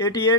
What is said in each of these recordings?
88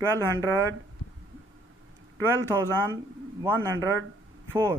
12,104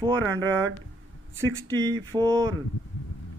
464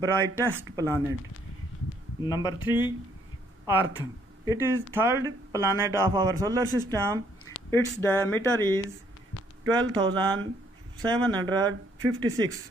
brightest planet. Number 3, Earth. It is third planet of our solar system. Its diameter is 12,756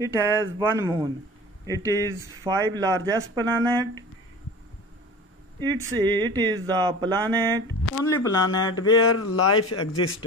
It has one moon. It is 5 largest planet. It is the only planet where life exists.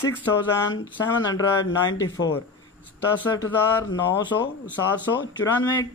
6794 67994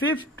5th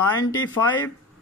95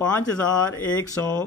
5118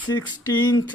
16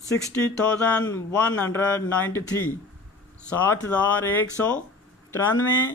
60,193 60,193